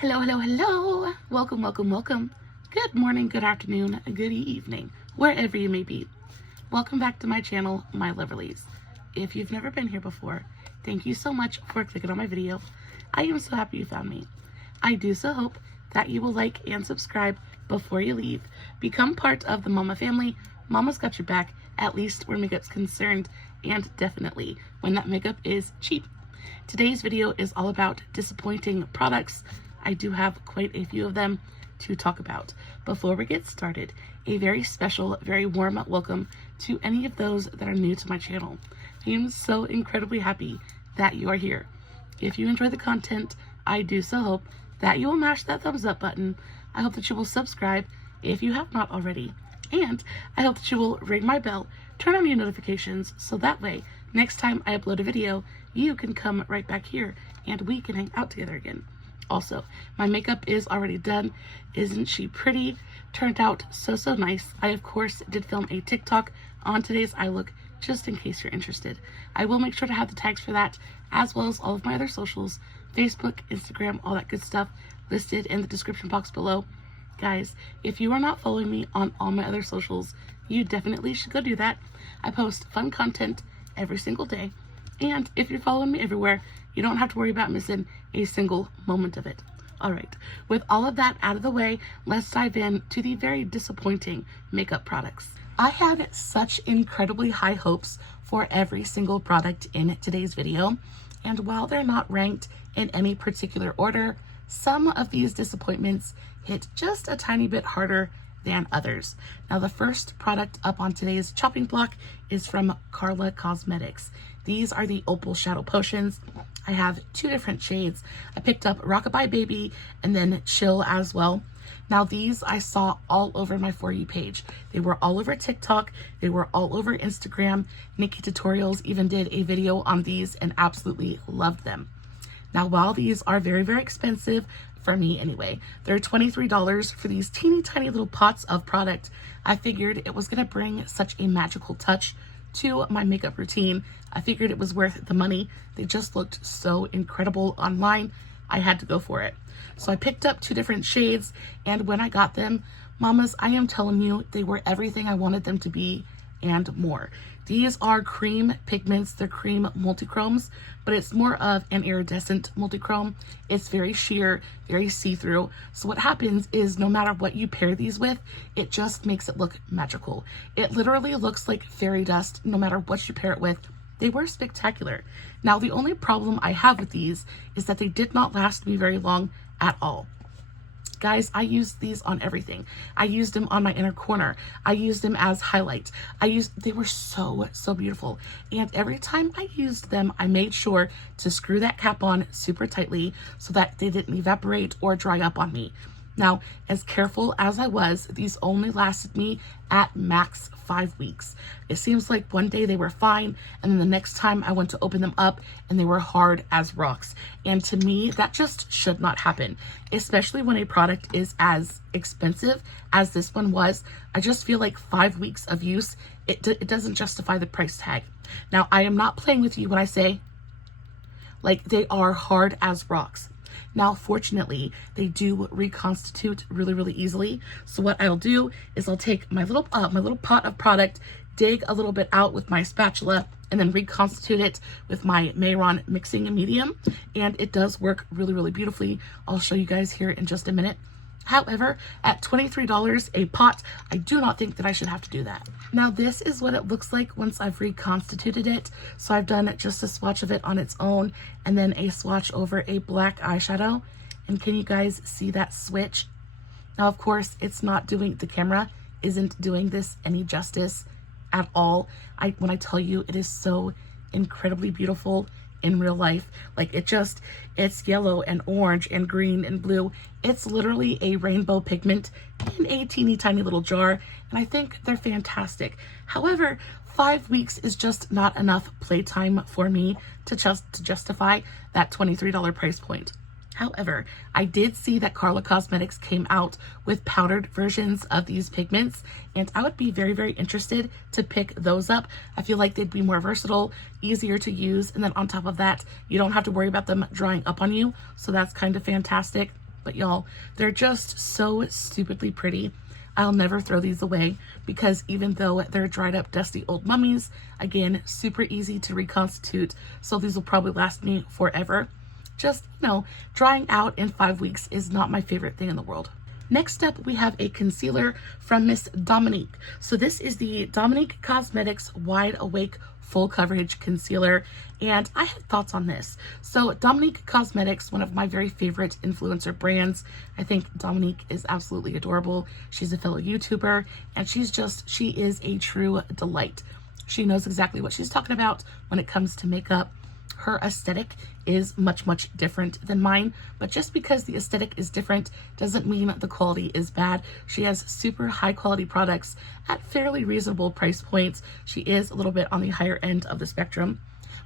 Hello, hello, hello. Welcome, welcome, welcome. Good morning, good afternoon, good evening, wherever you may be. Welcome back to my channel, My Loverlies. If you've never been here before, thank you so much for clicking on my video. I am so happy you found me. I do so hope that you will like and subscribe before you leave. Become part of the Mama family. Mama's got your back, at least where makeup's concerned, and definitely when that makeup is cheap. Today's video is all about disappointing products. I do have quite a few of them to talk about. Before we get started, a very special, very warm welcome to any of those that are new to my channel. I am so incredibly happy that you are here. If you enjoy the content, I do so hope that you will mash that thumbs up button. I hope that you will subscribe if you have not already. And I hope that you will ring my bell, turn on your notifications, so that way, next time I upload a video, you can come right back here and we can hang out together again. Also, my makeup is already done. Isn't she pretty? Turned out so nice. I, of course, did film a TikTok on today's eye look, just in case you're interested. I will make sure to have the tags for that, as well as all of my other socials, Facebook, Instagram, all that good stuff, listed in the description box below. Guys, if you are not following me on all my other socials, you definitely should go do that. I post fun content every single day. And if you're following me everywhere, you don't have to worry about missing a single moment of it. All right, with all of that out of the way, let's dive in to the very disappointing makeup products. I had such incredibly high hopes for every single product in today's video. And while they're not ranked in any particular order, some of these disappointments hit just a tiny bit harder than others. Now, the first product up on today's chopping block is from Karla Cosmetics. These are the Opal Shadow Potions. I have two different shades. I picked up Rockabye Baby and then Chill as well. Now, these I saw all over my For You page. They were all over TikTok. They were all over Instagram. Nikki Tutorials even did a video on these and absolutely loved them. Now, while these are very expensive, for me anyway, they're $23 for these teeny tiny little pots of product. I figured it was going to bring such a magical touch to my makeup routine. I figured it was worth the money. They just looked so incredible online. I had to go for it. So I picked up two different shades, and when I got them, mamas, I am telling you, they were everything I wanted them to be and more. These are cream pigments. They're cream multichromes, but it's more of an iridescent multichrome. It's very sheer, very see-through. So what happens is no matter what you pair these with, it just makes it look magical. It literally looks like fairy dust no matter what you pair it with. They were spectacular. Now, the only problem I have with these is that they did not last me very long at all. Guys, I used these on everything. I used them on my inner corner. I used them as highlight. They were so beautiful. And every time I used them, I made sure to screw that cap on super tightly so that they didn't evaporate or dry up on me. Now, as careful as I was, these only lasted me at max 5 weeks. It seems like one day they were fine, and then the next time I went to open them up and they were hard as rocks. And to me, that just should not happen, especially when a product is as expensive as this one was. I just feel like 5 weeks of use, it doesn't justify the price tag. Now, I am not playing with you when I say, like, they are hard as rocks. Now, fortunately, they do reconstitute really easily. So what I'll do is I'll take my little pot of product, dig a little bit out with my spatula, and then reconstitute it with my Mehron mixing medium. And it does work really beautifully. I'll show you guys here in just a minute. However, at $23 a pot, I do not think that I should have to do that. Now, this is what it looks like once I've reconstituted it. So I've done just a swatch of it on its own and then a swatch over a black eyeshadow. And can you guys see that switch? Now, of course, it's not doing, the camera isn't doing this any justice at all. When I tell you, it is so incredibly beautiful in real life. Like, it's yellow and orange and green and blue. It's literally a rainbow pigment in a teeny tiny little jar, and I think they're fantastic. However, 5 weeks is just not enough playtime for me to justify that $23 price point. However, I did see that Karla Cosmetics came out with powdered versions of these pigments, and I would be very interested to pick those up. I feel like they'd be more versatile, easier to use, and then on top of that, you don't have to worry about them drying up on you, so that's kind of fantastic. but y'all, they're just so stupidly pretty. I'll never throw these away because even though they're dried up, dusty old mummies, again, super easy to reconstitute. So these will probably last me forever. Just, drying out in 5 weeks is not my favorite thing in the world. Next up, we have a concealer from Miss Dominique. So this is the Dominique Cosmetics Wide Awake Full Coverage Concealer, and I had thoughts on this. So Dominique Cosmetics, one of my very favorite influencer brands. I think Dominique is absolutely adorable. She's a fellow YouTuber, and she is a true delight. She knows exactly what she's talking about when it comes to makeup. Her aesthetic is much, much different than mine, but just because the aesthetic is different doesn't mean the quality is bad. She has super high quality products at fairly reasonable price points. She is a little bit on the higher end of the spectrum,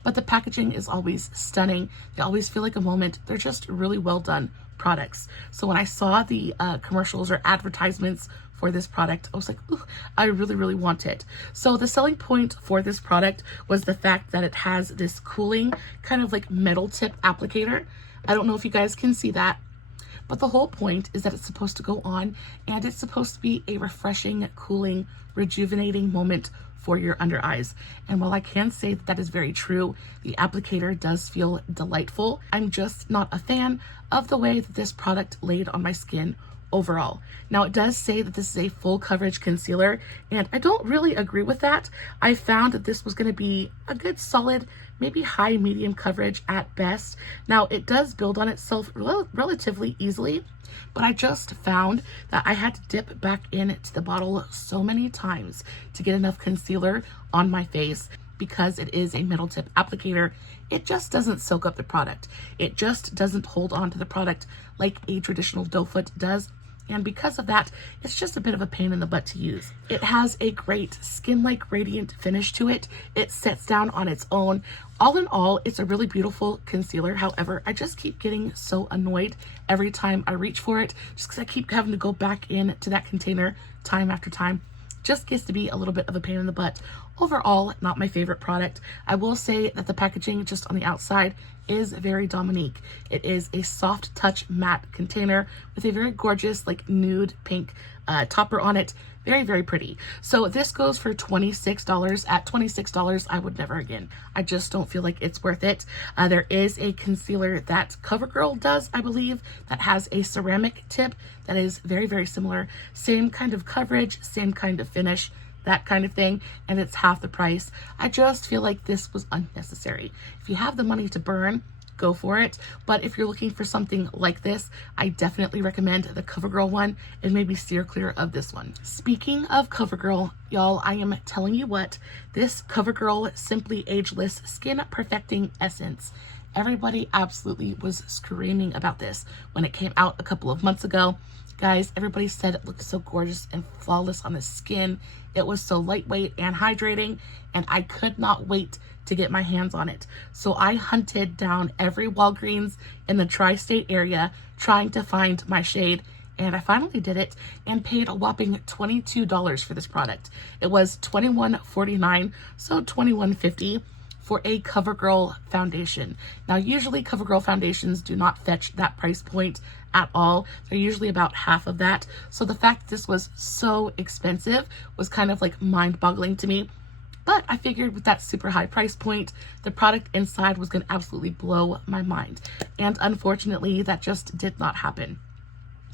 but the packaging is always stunning. They always feel like a moment. They're just really well done products. So when I saw the commercials or advertisements for this product, I was like, ooh, I really, really want it. So the selling point for this product was the fact that it has this cooling kind of like metal tip applicator. I don't know if you guys can see that, but the whole point is that it's supposed to go on and it's supposed to be a refreshing, cooling, rejuvenating moment for your under eyes. And while I can say that that is very true, the applicator does feel delightful. I'm just not a fan of the way that this product laid on my skin overall. Now it does say that this is a full coverage concealer, and I don't really agree with that. I found that this was going to be a good solid, maybe high medium coverage at best. Now it does build on itself relatively easily, but I just found that I had to dip back into the bottle so many times to get enough concealer on my face. Because it is a metal tip applicator, it just doesn't soak up the product. It just doesn't hold on to the product like a traditional doe foot does. And because of that, it's just a bit of a pain in the butt to use. It has a great skin-like radiant finish to it. It sets down on its own. All in all, it's a really beautiful concealer. However, I just keep getting so annoyed every time I reach for it, just because I keep having to go back into that container time after time. Just gets to be a little bit of a pain in the butt. Overall, not my favorite product. I will say that the packaging just on the outside is very Dominique. It is a soft touch matte container with a very gorgeous like nude pink topper on it. Very, very pretty. So this goes for $26. At $26, I would never again. I just don't feel like it's worth it. There is a concealer that CoverGirl does, I believe, that has a ceramic tip that is very, very similar. Same kind of coverage, same kind of finish, that kind of thing, and it's half the price. I just feel like this was unnecessary. If you have the money to burn, go for it. But if you're looking for something like this, I definitely recommend the CoverGirl one and maybe steer clear of this one. Speaking of CoverGirl, y'all, I am telling you what, this CoverGirl Simply Ageless Skin Perfecting Essence, everybody absolutely was screaming about this when it came out a couple of months ago. Guys, everybody said it looked so gorgeous and flawless on the skin. It was so lightweight and hydrating, and I could not wait to get my hands on it. So I hunted down every Walgreens in the tri-state area trying to find my shade, and I finally did it and paid a whopping $22 for this product. It was $21.49, so $21.50 for a CoverGirl foundation. Now, usually CoverGirl foundations do not fetch that price point at all. They're usually about half of that. So the fact that this was so expensive was kind of like mind-boggling to me. But I figured with that super high price point, the product inside was going to absolutely blow my mind. And unfortunately, that just did not happen.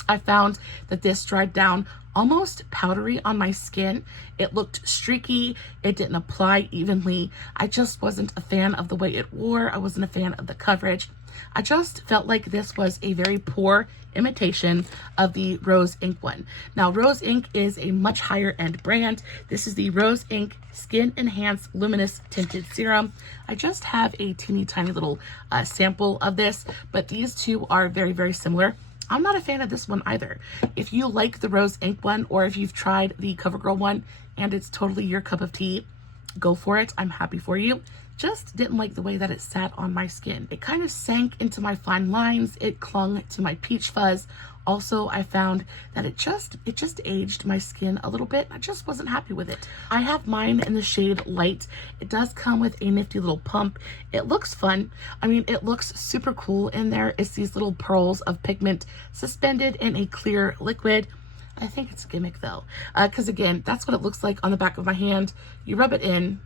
I found that this dried down almost powdery on my skin. It looked streaky. It didn't apply evenly. I just wasn't a fan of the way it wore. I wasn't a fan of the coverage. I just felt like this was a very poor imitation of the Rose Inc one. Now, Rose Inc is a much higher end brand. This is the Rose Inc Skin Enhanced Luminous Tinted Serum. I just have a teeny tiny little sample of this, but these two are very, very similar. I'm not a fan of this one either. If you like the Rose Inc one, or if you've tried the CoverGirl one and it's totally your cup of tea, go for it. I'm happy for you. just didn't like the way that it sat on my skin. It kind of sank into my fine lines. It clung to my peach fuzz. Also, I found that it just aged my skin a little bit. I just wasn't happy with it. I have mine in the shade Light. It does come with a nifty little pump. It looks fun. I mean, it looks super cool in there. It's these little pearls of pigment suspended in a clear liquid. I think it's a gimmick though, because again, that's what it looks like on the back of my hand. You rub it in,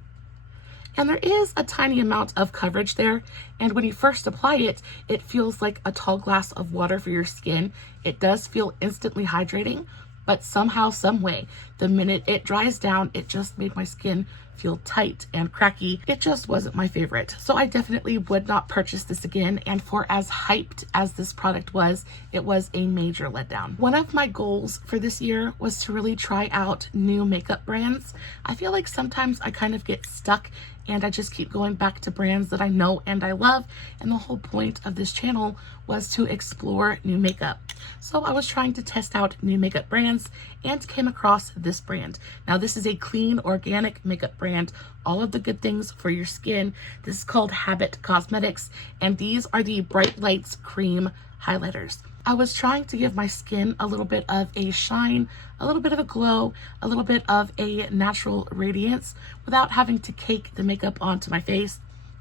and there is a tiny amount of coverage there. And when you first apply it, it feels like a tall glass of water for your skin. It does feel instantly hydrating, but somehow, some way, the minute it dries down, it just made my skin feel tight and cracky. It just wasn't my favorite. So I definitely would not purchase this again. And for as hyped as this product was, it was a major letdown. One of my goals for this year was to really try out new makeup brands. I feel like sometimes I kind of get stuck and I just keep going back to brands that I know and I love. And the whole point of this channel was to explore new makeup. So I was trying to test out new makeup brands and came across this brand. Now this is a clean, organic makeup brand. All of the good things for your skin. This is called Habit Cosmetics, and these are the Bright Lights Cream Highlighters. I was trying to give my skin a little bit of a shine, a little bit of a glow, a little bit of a natural radiance without having to cake the makeup onto my face.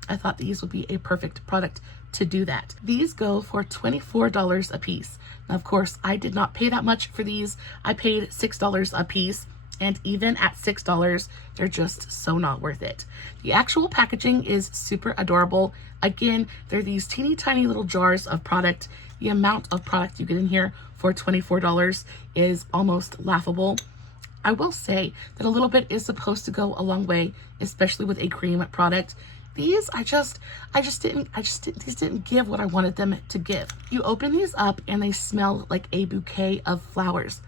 I thought these would be a perfect product to do that. These go for $24 a piece. Now, of course, I did not pay that much for these. I paid $6 a piece. And even at $6, they're just so not worth it. The actual packaging is super adorable. Again, they're these teeny tiny little jars of product. The amount of product you get in here for $24 is almost laughable. I will say that a little bit is supposed to go a long way, especially with a cream product. These, these didn't give what I wanted them to give. You open these up and they smell like a bouquet of flowers.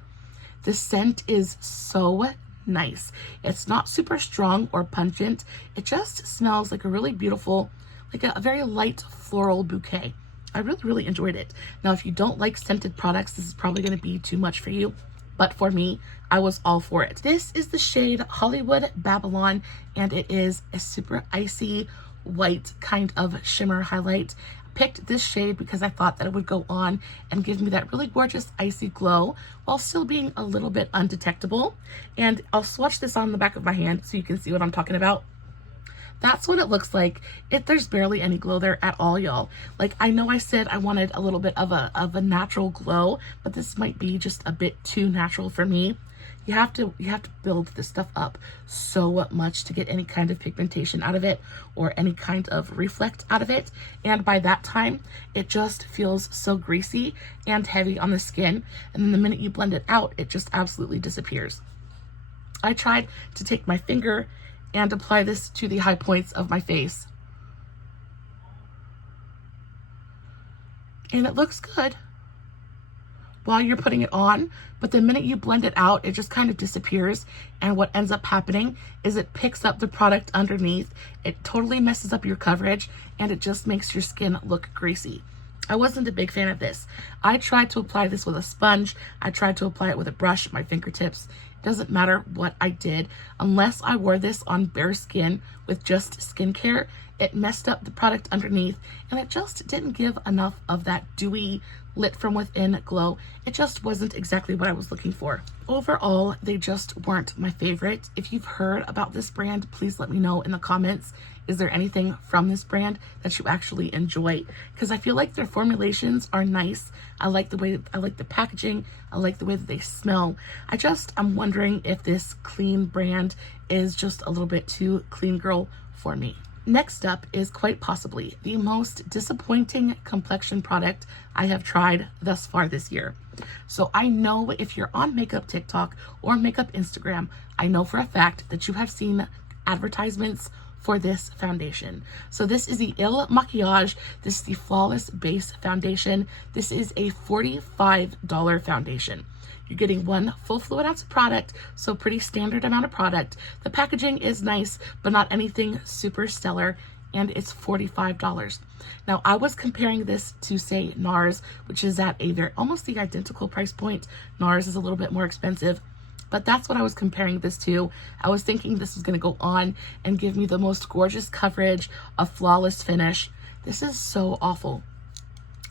The scent is so nice. It's not super strong or pungent. It just smells like a really beautiful, like a very light floral bouquet. I really enjoyed it. Now, if you don't like scented products, this is probably going to be too much for you. But for me, I was all for it. This is the shade Hollywood Babylon, and it is a super icy white kind of shimmer highlight. Picked this shade because I thought that it would go on and give me that really gorgeous icy glow while still being a little bit undetectable. And I'll swatch this on the back of my hand so you can see what I'm talking about. That's what it looks like. There's barely any glow there at all, y'all. Like, I know I said I wanted a little bit of a natural glow, but this might be just a bit too natural for me. You have to build this stuff up so much to get any kind of pigmentation out of it or any kind of reflect out of it. And by that time, it just feels so greasy and heavy on the skin. And then the minute you blend it out, it just absolutely disappears. I tried to take my finger and apply this to the high points of my face. And it looks good while you're putting it on, but the minute you blend it out, it just kind of disappears. And what ends up happening is it picks up the product underneath. It totally messes up your coverage, and it just makes your skin look greasy. I wasn't a big fan of this. I tried to apply this with a sponge. I tried to apply it with a brush, my fingertips. It doesn't matter what I did. Unless I wore this on bare skin with just skincare, it messed up the product underneath, and it just didn't give enough of that dewy, lit from within glow. It just wasn't exactly what I was looking for. Overall, they just weren't my favorite. If you've heard about this brand, please let me know in the comments. Is there anything from this brand that you actually enjoy? Because I feel like their formulations are nice. I like the packaging. I like the way that they smell. I'm wondering if this clean brand is just a little bit too clean girl for me. Next up is quite possibly the most disappointing complexion product I have tried thus far this year. So I know if you're on makeup TikTok or makeup Instagram, I know for a fact that you have seen advertisements for this foundation. So this is the Il Makiage. This is the Flawless Base Foundation. This is a $45 foundation. You're getting one full fluid ounce of product, so pretty standard amount of product. The packaging is nice, but not anything super stellar, and it's $45. Now, I was comparing this to, say, NARS, which is at a almost the identical price point. NARS is a little bit more expensive, but that's what I was comparing this to. I was thinking this was going to go on and give me the most gorgeous coverage, a flawless finish. This is so awful.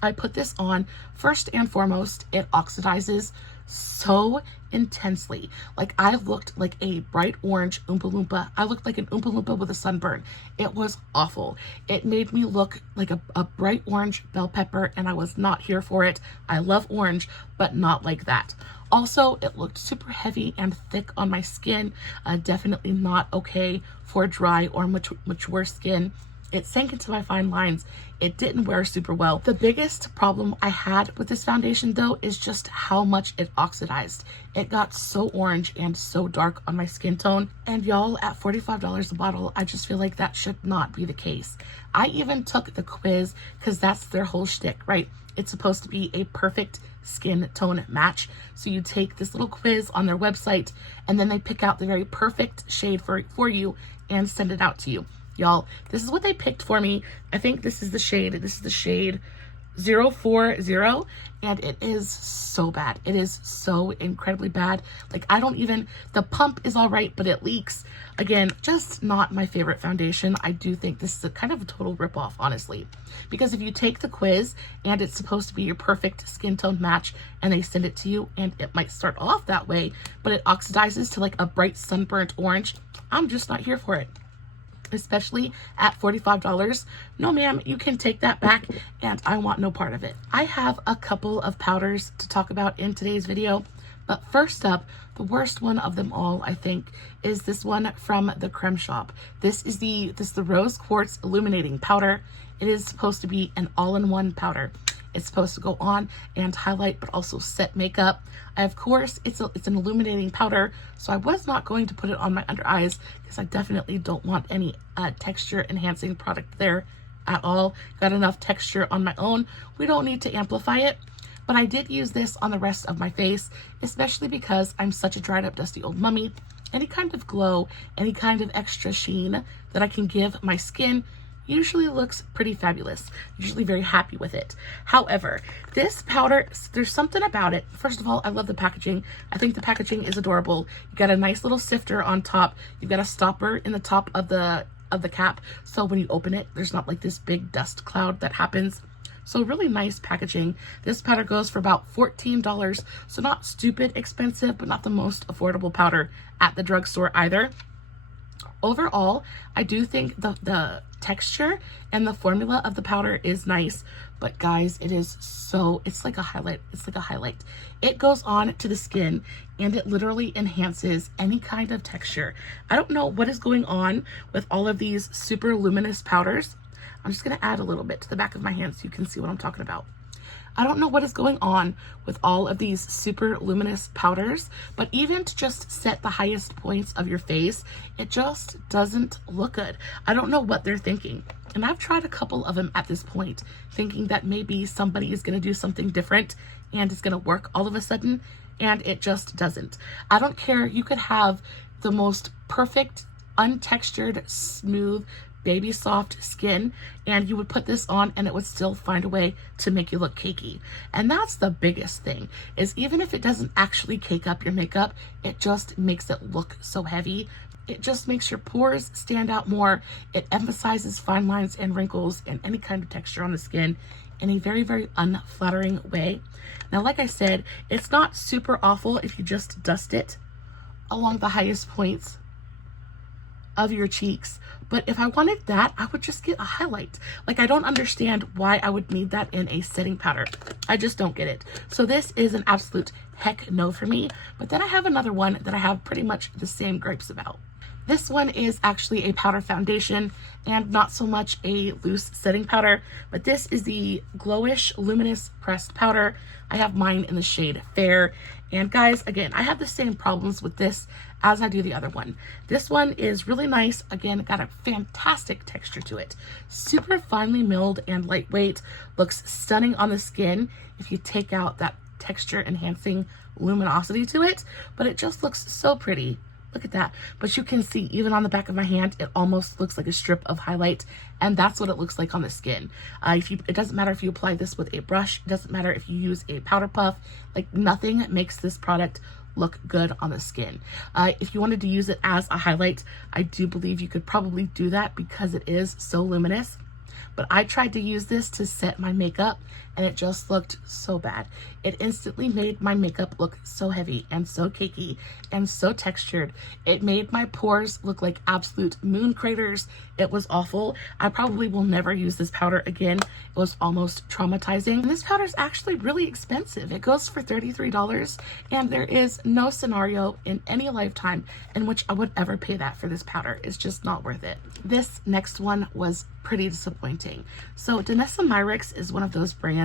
I put this on, first and foremost, it oxidizes so intensely. Like, I looked like a bright orange Oompa Loompa. I looked like an Oompa Loompa with a sunburn. It was awful. It made me look like a bright orange bell pepper, and I was not here for it. I love orange, but not like that. Also, it looked super heavy and thick on my skin. Definitely not okay for dry or mature skin. It sank into my fine lines. It didn't wear super well. The biggest problem I had with this foundation though is just how much it oxidized. It got so orange and so dark on my skin tone. And y'all, at $45 a bottle, I just feel like that should not be the case. I even took the quiz because that's their whole shtick, right? It's supposed to be a perfect skin tone match. So you take this little quiz on their website and then they pick out the very perfect shade for you and send it out to you. Y'all, this is what they picked for me. I think this is the shade. This is the shade 040, and it is so bad. It is so incredibly bad. Like, I don't even, the pump is all right, but it leaks. Again, just not my favorite foundation. I do think this is a kind of a total ripoff, honestly, because if you take the quiz and it's supposed to be your perfect skin tone match and they send it to you and it might start off that way, but it oxidizes to like a bright sunburnt orange, I'm just not here for it. Especially at $45. No ma'am, you can take that back and I want no part of it. I have a couple of powders to talk about in today's video, but first up, the worst one of them all, I think, is this one from the Creme Shop. This is the Rose Quartz Illuminating Powder. It is supposed to be an all-in-one powder. It's supposed to go on and highlight, but also set makeup. Of course, it's an illuminating powder, so I was not going to put it on my under eyes because I definitely don't want any texture enhancing product there at all. Got enough texture on my own. We don't need to amplify it. But I did use this on the rest of my face, especially because I'm such a dried up, dusty old mummy. Any kind of glow, any kind of extra sheen that I can give my skin usually looks pretty fabulous. Usually very happy with it. However, this powder, there's something about it. First of all, I love the packaging. I think the packaging is adorable. You got a nice little sifter on top. You've got a stopper in the top of the cap, so when you open it, there's not like this big dust cloud that happens. So really nice packaging. This powder goes for about $14, so not stupid expensive, but not the most affordable powder at the drugstore either. Overall, I do think the texture and the formula of the powder is nice, but guys, it's like a highlight. It's like a highlight. It goes on to the skin and it literally enhances any kind of texture. I don't know what is going on with all of these super luminous powders. I'm just going to add a little bit to the back of my hand so you can see what I'm talking about. I don't know what is going on with all of these super luminous powders, but even to just set the highest points of your face, it just doesn't look good. I don't know what they're thinking. And I've tried a couple of them at this point, thinking that maybe somebody is going to do something different and it's going to work all of a sudden, and it just doesn't. I don't care. You could have the most perfect, untextured, smooth, baby soft skin, and you would put this on and it would still find a way to make you look cakey. And that's the biggest thing, is even if it doesn't actually cake up your makeup, it just makes it look so heavy. It just makes your pores stand out more. It emphasizes fine lines and wrinkles and any kind of texture on the skin in a very, very unflattering way. Now, like I said, it's not super awful if you just dust it along the highest points of your cheeks, but if I wanted that, I would just get a highlight. Like, I don't understand why I would need that in a setting powder. I just don't get it. So this is an absolute heck no for me. But then I have another one that I have pretty much the same gripes about. This one is actually a powder foundation and not so much a loose setting powder, but this is the Glowish Luminous Pressed Powder. I have mine in the shade Fair. And guys, again, I have the same problems with this as I do the other one. This one is really nice. Again, got a fantastic texture to it. Super finely milled and lightweight. Looks stunning on the skin if you take out that texture enhancing luminosity to it, but it just looks so pretty. Look at that. But you can see even on the back of my hand, it almost looks like a strip of highlight, and that's what it looks like on the skin. It doesn't matter if you apply this with a brush. It doesn't matter if you use a powder puff. Like, nothing makes this product look good on the skin. If you wanted to use it as a highlight, I do believe you could probably do that because it is so luminous. But I tried to use this to set my makeup and it just looked so bad. It instantly made my makeup look so heavy and so cakey and so textured. It made my pores look like absolute moon craters. It was awful. I probably will never use this powder again. It was almost traumatizing. And this powder is actually really expensive. It goes for $33 and there is no scenario in any lifetime in which I would ever pay that for this powder. It's just not worth it. This next one was pretty disappointing. So Danessa Myricks is one of those brands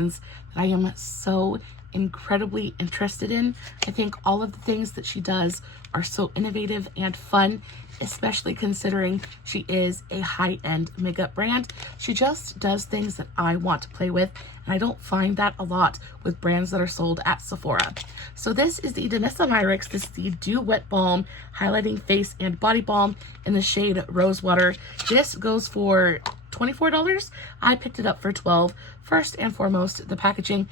that I am so incredibly interested in. I think all of the things that she does are so innovative and fun, especially considering she is a high-end makeup brand. She just does things that I want to play with, and I don't find that a lot with brands that are sold at Sephora. So this is the Danessa Myricks. This is the Dew Wet Balm Highlighting Face and Body Balm in the shade Rosewater. This goes for $24. I picked it up for $12. First and foremost, the packaging,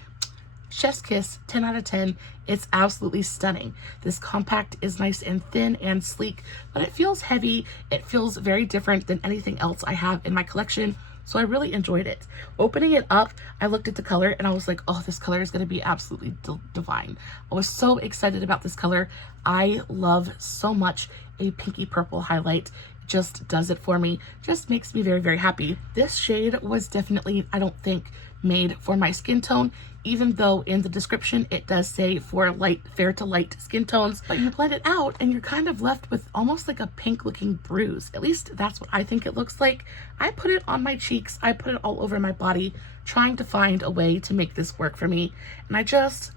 chef's kiss, 10 out of 10. It's absolutely stunning. This compact is nice and thin and sleek, but it feels heavy. It feels very different than anything else I have in my collection, so I really enjoyed it. Opening it up, I looked at the color and I was like, oh, this color is going to be absolutely divine. I was so excited about this color. I love so much a pinky purple highlight. Just does it for me, just makes me very, very happy. This shade was definitely, I don't think, made for my skin tone, even though in the description it does say for light, fair to light skin tones, but you blend it out and you're kind of left with almost like a pink looking bruise. At least that's what I think it looks like. I put it on my cheeks, I put it all over my body, trying to find a way to make this work for me, and I just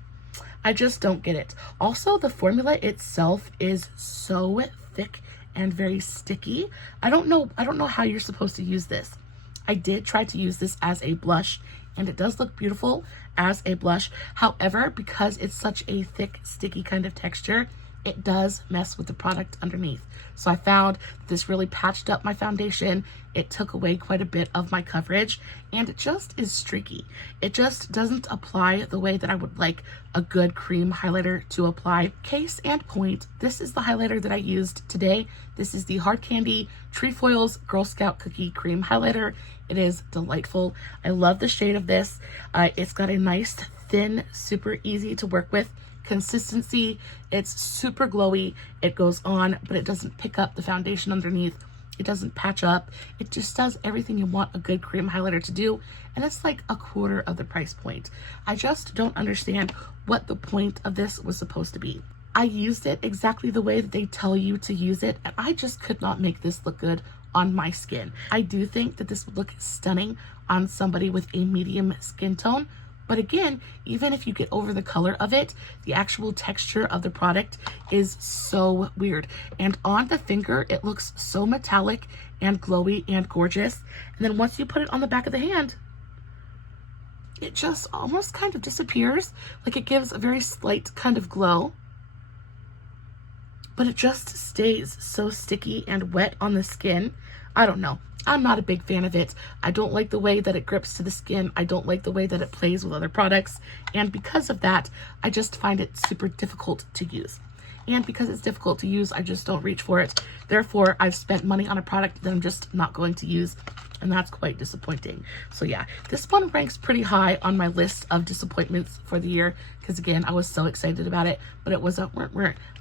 don't get it. Also, the formula itself is so thick and very sticky. I don't know how you're supposed to use this. I did try to use this as a blush and it does look beautiful as a blush. However, because it's such a thick, sticky kind of texture, it does mess with the product underneath. So I found this really patched up my foundation. It took away quite a bit of my coverage and it just is streaky. It just doesn't apply the way that I would like a good cream highlighter to apply. Case and point, this is the highlighter that I used today. This is the Hard Candy Trefoil's Girl Scout Cookie Cream Highlighter. It is delightful. I love the shade of this. It's got a nice, thin, super easy to work with consistency. It's super glowy. It goes on, but it doesn't pick up the foundation underneath. It doesn't patch up. It just does everything you want a good cream highlighter to do, and it's like a quarter of the price point. I just don't understand what the point of this was supposed to be. I used it exactly the way that they tell you to use it, and I just could not make this look good on my skin. I do think that this would look stunning on somebody with a medium skin tone, but again, even if you get over the color of it, the actual texture of the product is so weird. And on the finger, it looks so metallic and glowy and gorgeous. And then once you put it on the back of the hand, it just almost kind of disappears. Like it gives a very slight kind of glow, but it just stays so sticky and wet on the skin. I don't know. I'm not a big fan of it. I don't like the way that it grips to the skin. I don't like the way that it plays with other products. And because of that, I just find it super difficult to use. And because it's difficult to use, I just don't reach for it. Therefore, I've spent money on a product that I'm just not going to use, and that's quite disappointing. So yeah, this one ranks pretty high on my list of disappointments for the year, because again, I was so excited about it, but it was a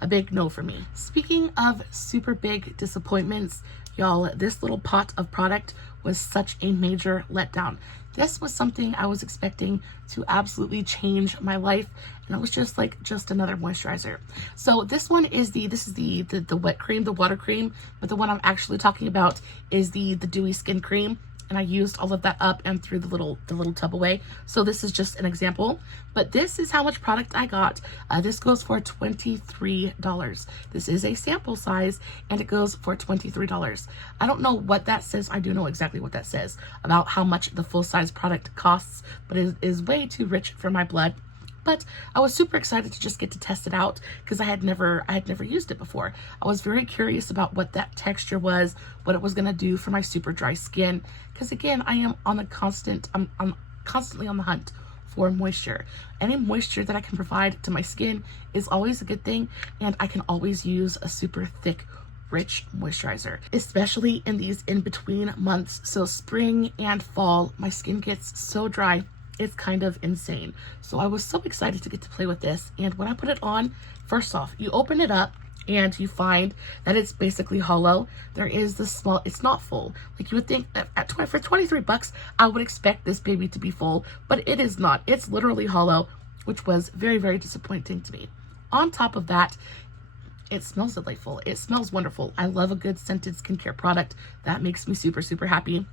big no for me. Speaking of super big disappointments, y'all, this little pot of product was such a major letdown. This was something I was expecting to absolutely change my life, and it was just like just another moisturizer. So this one is the wet cream, the water cream, but the one I'm actually talking about is the dewy skin cream. And I used all of that up and threw the little tub away. So this is just an example, but this is how much product I got. This goes for $23. This is a sample size and it goes for $23. I don't know what that says. I do know exactly what that says about how much the full size product costs, but it is way too rich for my blood. But I was super excited to just get to test it out because I had never used it before. I was very curious about what that texture was, what it was going to do for my super dry skin. Because again, I am on the I'm constantly on the hunt for moisture. Any moisture that I can provide to my skin is always a good thing, and I can always use a super thick, rich moisturizer, especially in these in-between months. So spring and fall, my skin gets so dry, it's kind of insane. So I was so excited to get to play with this, and when I put it on, first off, you open it up and you find that it's basically hollow. There is this small, it's not full. Like you would think for 23 bucks, I would expect this baby to be full, but it is not. It's literally hollow, which was very, very disappointing to me. On top of that, it smells delightful. It smells wonderful. I love a good scented skincare product. That makes me super, super happy.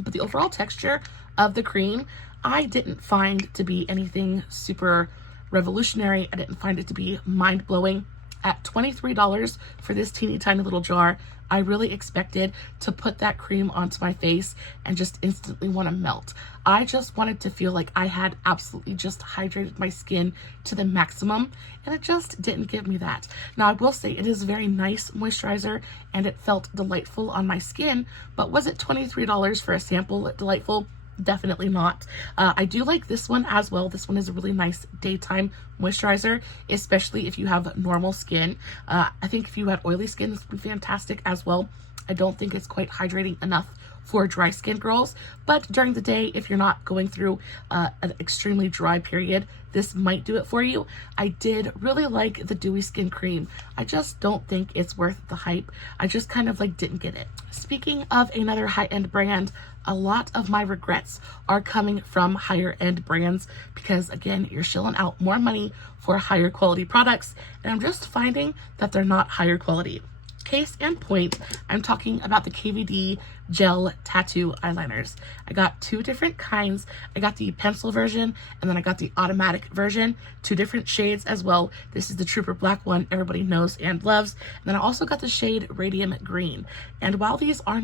But the overall texture of the cream, I didn't find to be anything super revolutionary. I didn't find it to be mind-blowing. At $23 for this teeny tiny little jar, I really expected to put that cream onto my face and just instantly want to melt. I just wanted to feel like I had absolutely just hydrated my skin to the maximum, and it just didn't give me that. Now, I will say it is a very nice moisturizer and it felt delightful on my skin, but was it $23 for a sample delightful? Definitely not. I do like this one as well. This one is a really nice daytime moisturizer, especially if you have normal skin. I think if you had oily skin, this would be fantastic as well. I don't think it's quite hydrating enough for dry skin girls, but during the day, if you're not going through an extremely dry period, this might do it for you. I did really like the Dewy Skin Cream. I just don't think it's worth the hype. I just kind of like didn't get it. Speaking of another high-end brand, a lot of my regrets are coming from higher end brands because, again, you're shelling out more money for higher quality products, and I'm just finding that they're not higher quality. Case in point, I'm talking about the KVD gel tattoo eyeliners. I got two different kinds. I got the pencil version and then I got the automatic version, two different shades as well. This is the Trooper Black one everybody knows and loves. And then I also got the shade Radium Green. And while these are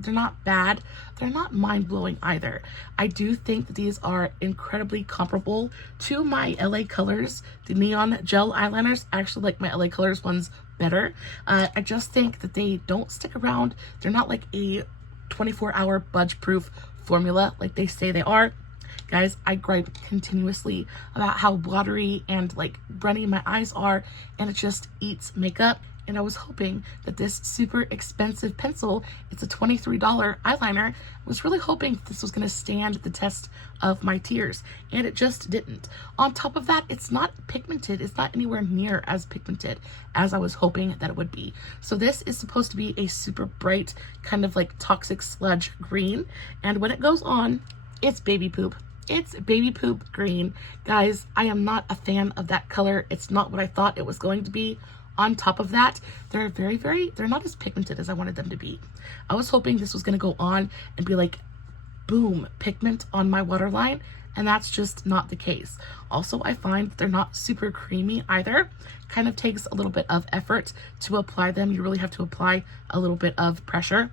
they're not bad, they're not mind-blowing either. I do think that these are incredibly comparable to my LA Colors, the neon gel eyeliners. I actually like my LA Colors ones better. I just think that they don't stick around. They're not like a 24-hour budge-proof formula like they say they are. Guys, I gripe continuously about how watery and like runny my eyes are, and it just eats makeup. And I was hoping that this super expensive pencil, it's a $23 eyeliner, I was really hoping this was going to stand the test of my tears, and it just didn't. On top of that, it's not pigmented. It's not anywhere near as pigmented as I was hoping that it would be. So this is supposed to be a super bright, kind of like toxic sludge green, and when it goes on, it's baby poop. It's baby poop green. Guys, I am not a fan of that color. It's not what I thought it was going to be. On top of that, they're they're not as pigmented as I wanted them to be. I was hoping this was going to go on and be like, boom, pigment on my waterline, and that's just not the case. Also, I find they're not super creamy either. Kind of takes a little bit of effort to apply them. You really have to apply a little bit of pressure.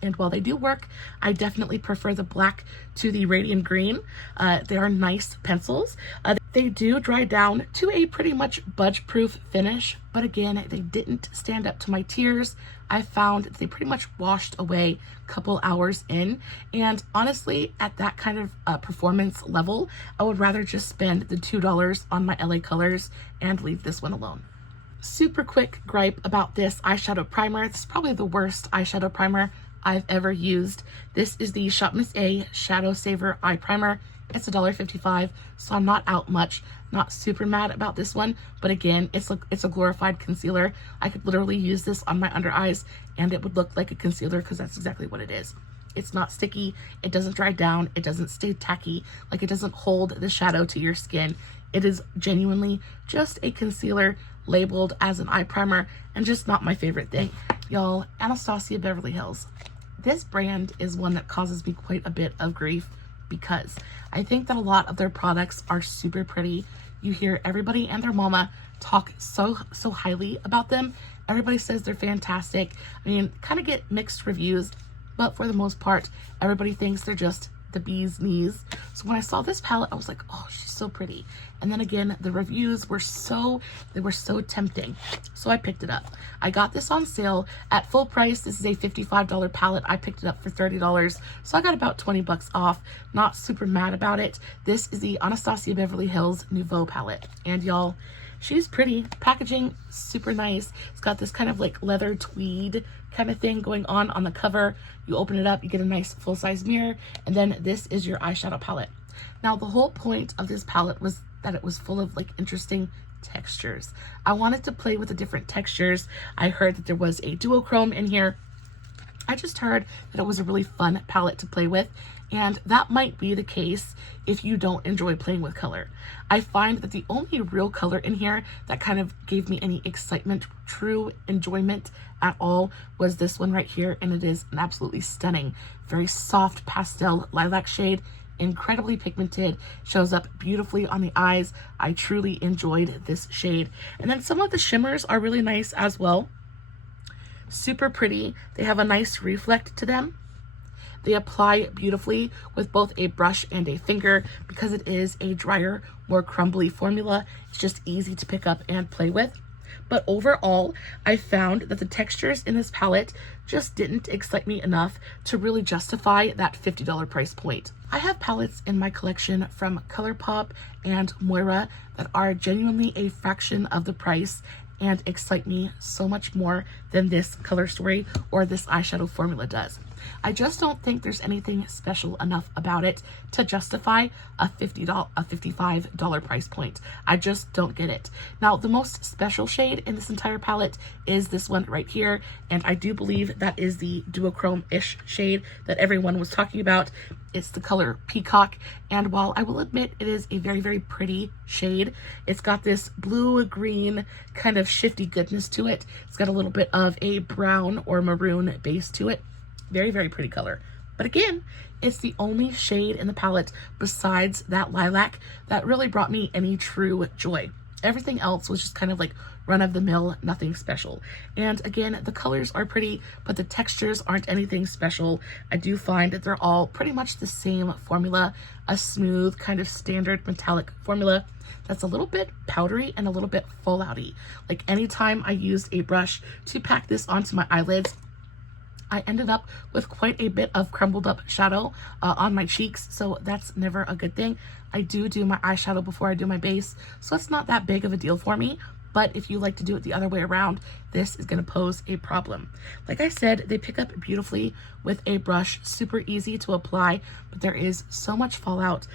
And while they do work, I definitely prefer the black to the Radium Green. They are nice pencils. They do dry down to a pretty much budge-proof finish, but again, they didn't stand up to my tears. I found they pretty much washed away a couple hours in, and honestly, at that kind of performance level, I would rather just spend the $2 on my LA Colors and leave this one alone. Super quick gripe about this eyeshadow primer. This is probably the worst eyeshadow primer I've ever used. This is the Shop Miss A Shadow Saver Eye Primer. It's $1.55, so I'm not out much. Not super mad about this one, but again, it's a glorified concealer. I could literally use this on my under eyes and it would look like a concealer because that's exactly what it is. It's not sticky, it doesn't dry down, it doesn't stay tacky, like it doesn't hold the shadow to your skin. It is genuinely just a concealer labeled as an eye primer, and just not my favorite thing. Y'all, Anastasia Beverly Hills. This brand is one that causes me quite a bit of grief because I think that a lot of their products are super pretty. You hear everybody and their mama talk so highly about them. Everybody says they're fantastic. I mean, kind of get mixed reviews, but for the most part, everybody thinks they're just the bee's knees. So when I saw this palette, I was like, oh, she's so pretty. And then again, the reviews were so tempting. So I picked it up. I got this on sale at full price. This is a $55 palette. I picked it up for $30. So I got about 20 bucks off. Not super mad about it. This is the Anastasia Beverly Hills Nouveau palette. And y'all, she's pretty. Packaging, super nice. It's got this kind of like leather tweed kind of thing going on the cover. You open it up, you get a nice full-size mirror, and then this is your eyeshadow palette. Now, the whole point of this palette was that it was full of like interesting textures. I wanted to play with the different textures. I heard that there was a duochrome in here. I just heard that it was a really fun palette to play with, and that might be the case if you don't enjoy playing with color. I find that the only real color in here that kind of gave me any excitement, true enjoyment at all, was this one right here, and it is an absolutely stunning, very soft pastel lilac shade, incredibly pigmented, shows up beautifully on the eyes. I truly enjoyed this shade. And then some of the shimmers are really nice as well. Super pretty. They have a nice reflect to them. They apply beautifully with both a brush and a finger because it is a drier, more crumbly formula. It's just easy to pick up and play with. But overall, I found that the textures in this palette just didn't excite me enough to really justify that $50 price point. I have palettes in my collection from ColourPop and Moira that are genuinely a fraction of the price and excite me so much more than this Color Story or this eyeshadow formula does. I just don't think there's anything special enough about it to justify a $55 price point. I just don't get it. Now, the most special shade in this entire palette is this one right here, and I do believe that is the duochrome-ish shade that everyone was talking about. It's the color Peacock, and while I will admit it is a very, very pretty shade, it's got this blue-green kind of shifty goodness to it. It's got a little bit of a brown or maroon base to it. Very, very pretty color. But again, it's the only shade in the palette besides that lilac that really brought me any true joy. Everything else was just kind of like run-of-the-mill, nothing special. And again, the colors are pretty, but the textures aren't anything special. I do find that they're all pretty much the same formula, a smooth kind of standard metallic formula that's a little bit powdery and a little bit fallouty. Like anytime I used a brush to pack this onto my eyelids, I ended up with quite a bit of crumbled up shadow on my cheeks, so that's never a good thing. I do my eyeshadow before I do my base, so it's not that big of a deal for me. But if you like to do it the other way around, this is going to pose a problem. Like I said, they pick up beautifully with a brush, super easy to apply, but there is so much fallout.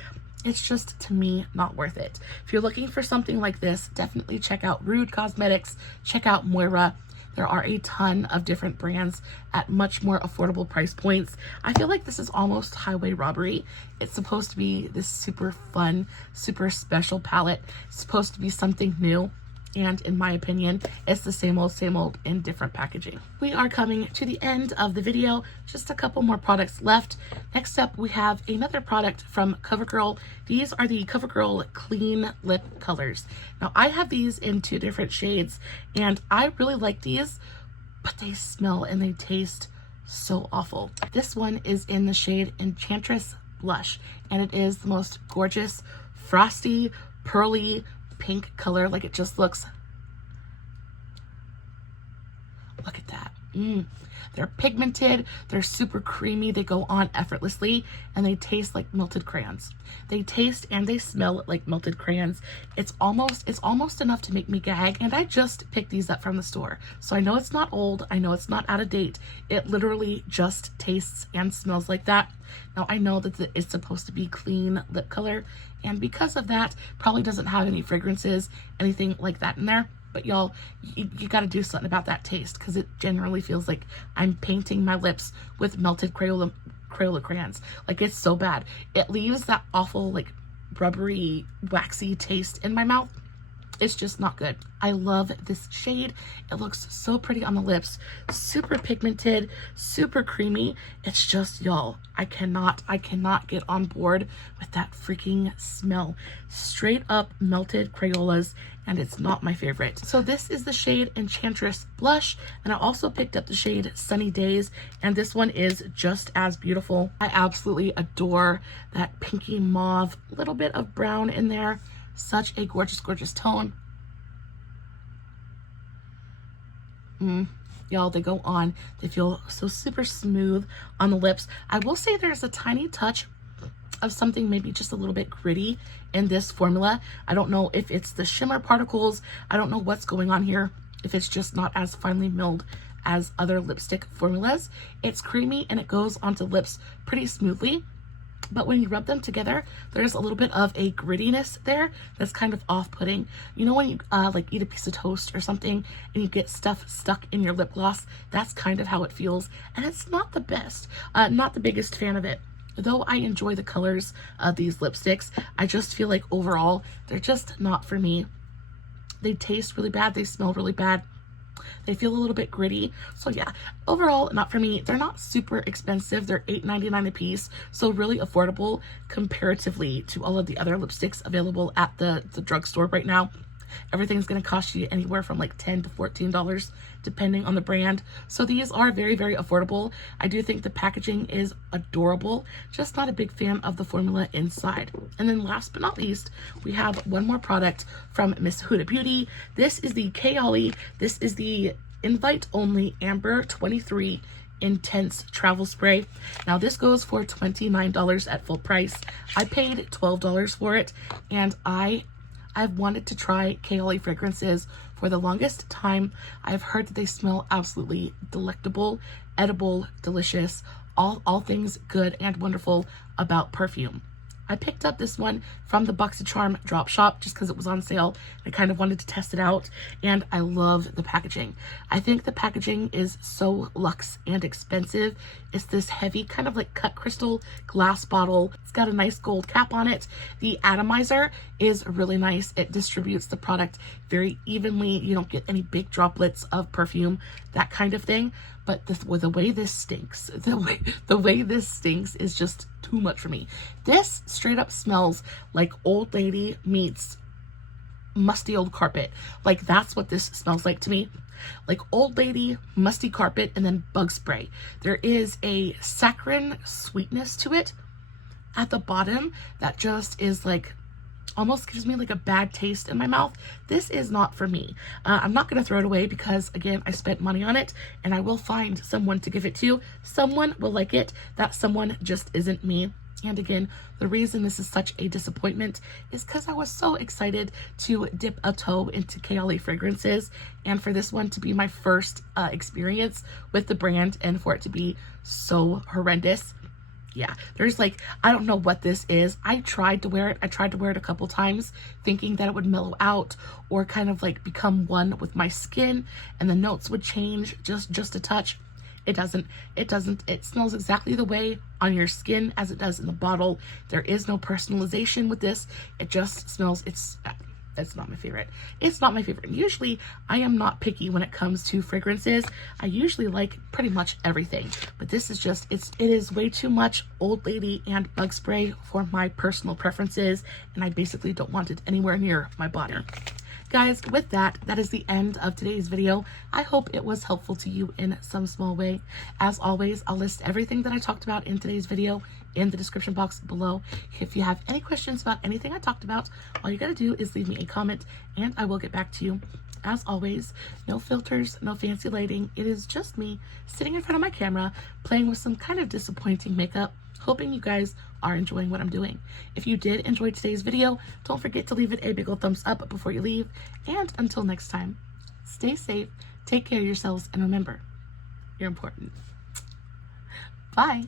It's just, to me, not worth it. If you're looking for something like this, definitely check out Rude Cosmetics, check out Moira. There are a ton of different brands at much more affordable price points. I feel like this is almost highway robbery. It's supposed to be this super fun, super special palette. It's supposed to be something new. And in my opinion, it's the same old in different packaging. We are coming to the end of the video. Just a couple more products left. Next up, we have another product from CoverGirl. These are the CoverGirl Clean Lip Colors. Now, I have these in 2 different shades, and I really like these, but they smell and they taste so awful. This one is in the shade Enchantress Blush, and it is the most gorgeous, frosty, pearly, pink color. Like, it just looks, look at that. They're pigmented, they're super creamy, they go on effortlessly, and they taste like melted crayons. They taste and they smell like melted crayons. It's almost enough to make me gag, and I just picked these up from the store. So I know it's not old, I know it's not out of date. It literally just tastes and smells like that. Now, I know that it's supposed to be clean lip color, and because of that, probably doesn't have any fragrances, anything like that in there. But y'all, you got to do something about that taste, because it generally feels like I'm painting my lips with melted Crayola crayons. Like, it's so bad. It leaves that awful, like, rubbery, waxy taste in my mouth. It's just not good. I love this shade. It looks so pretty on the lips. Super pigmented, super creamy. It's just, y'all, I cannot get on board with that freaking smell. Straight up melted Crayolas, and it's not my favorite. So this is the shade Enchantress Blush, and I also picked up the shade Sunny Days, and this one is just as beautiful. I absolutely adore that pinky mauve, little bit of brown in there. Such a gorgeous, gorgeous tone. Y'all, they go on. They feel so super smooth on the lips. I will say there's a tiny touch of something maybe just a little bit gritty in this formula. I don't know if it's the shimmer particles. I don't know what's going on here. If it's just not as finely milled as other lipstick formulas. It's creamy and it goes onto lips pretty smoothly. But when you rub them together, there's a little bit of a grittiness there that's kind of off-putting. You know when you like eat a piece of toast or something and you get stuff stuck in your lip gloss? That's kind of how it feels. And it's not the best. Not the biggest fan of it. Though I enjoy the colors of these lipsticks, I just feel like overall, they're just not for me. They taste really bad. They smell really bad. They feel a little bit gritty. So yeah, overall, not for me. They're not super expensive. They're $8.99 a piece. So really affordable comparatively to all of the other lipsticks available at the drugstore right now. Everything's going to cost you anywhere from like $10 to $14 depending on the brand. So these are very, very affordable. I do think the packaging is adorable, just not a big fan of the formula inside. And then last but not least, we have one more product from Miss Huda Beauty. This is the Kayali. This is the Invite Only Amber 23 Intense Travel Spray. Now this goes for $29 at full price. I paid $12 for it, and I've wanted to try Kayali fragrances for the longest time. I've heard that they smell absolutely delectable, edible, delicious, all things good and wonderful about perfume. I picked up this one from the BoxyCharm drop shop just because it was on sale. I kind of wanted to test it out, and I love the packaging. I think the packaging is so luxe and expensive. It's this heavy kind of like cut crystal glass bottle. It's got a nice gold cap on it. The atomizer is really nice. It distributes the product very evenly. You don't get any big droplets of perfume, that kind of thing. But the way this stinks, the way this stinks is just too much for me. This straight up smells like old lady meets musty old carpet. Like that's what this smells like to me. Like old lady, musty carpet, and then bug spray. There is a saccharine sweetness to it at the bottom that just is like, almost gives me like a bad taste in my mouth. This is not for me. I'm not going to throw it away because, again, I spent money on it, and I will find someone to give it to. Someone will like it. That someone just isn't me. And again, the reason this is such a disappointment is because I was so excited to dip a toe into Kayali fragrances, and for this one to be my first experience with the brand and for it to be so horrendous. Yeah, there's like, I don't know what this is. I tried to wear it. I tried to wear it a couple times thinking that it would mellow out or kind of like become one with my skin and the notes would change just a touch. It doesn't. It smells exactly the way on your skin as it does in the bottle. There is no personalization with this. It just smells, that's not my favorite. It's not my favorite. Usually I am not picky when it comes to fragrances. I usually like pretty much everything, but this is just, it is way too much old lady and bug spray for my personal preferences, and I basically don't want it anywhere near my body. Guys, with that is the end of today's video. I hope it was helpful to you in some small way. As always, I'll list everything that I talked about in today's video in the description box below. If you have any questions about anything I talked about, all you gotta do is leave me a comment and I will get back to you. As always, no filters, no fancy lighting. It is just me sitting in front of my camera, playing with some kind of disappointing makeup, hoping you guys are enjoying what I'm doing. If you did enjoy today's video, don't forget to leave it a big old thumbs up before you leave. And until next time, stay safe, take care of yourselves, and remember, you're important. Bye.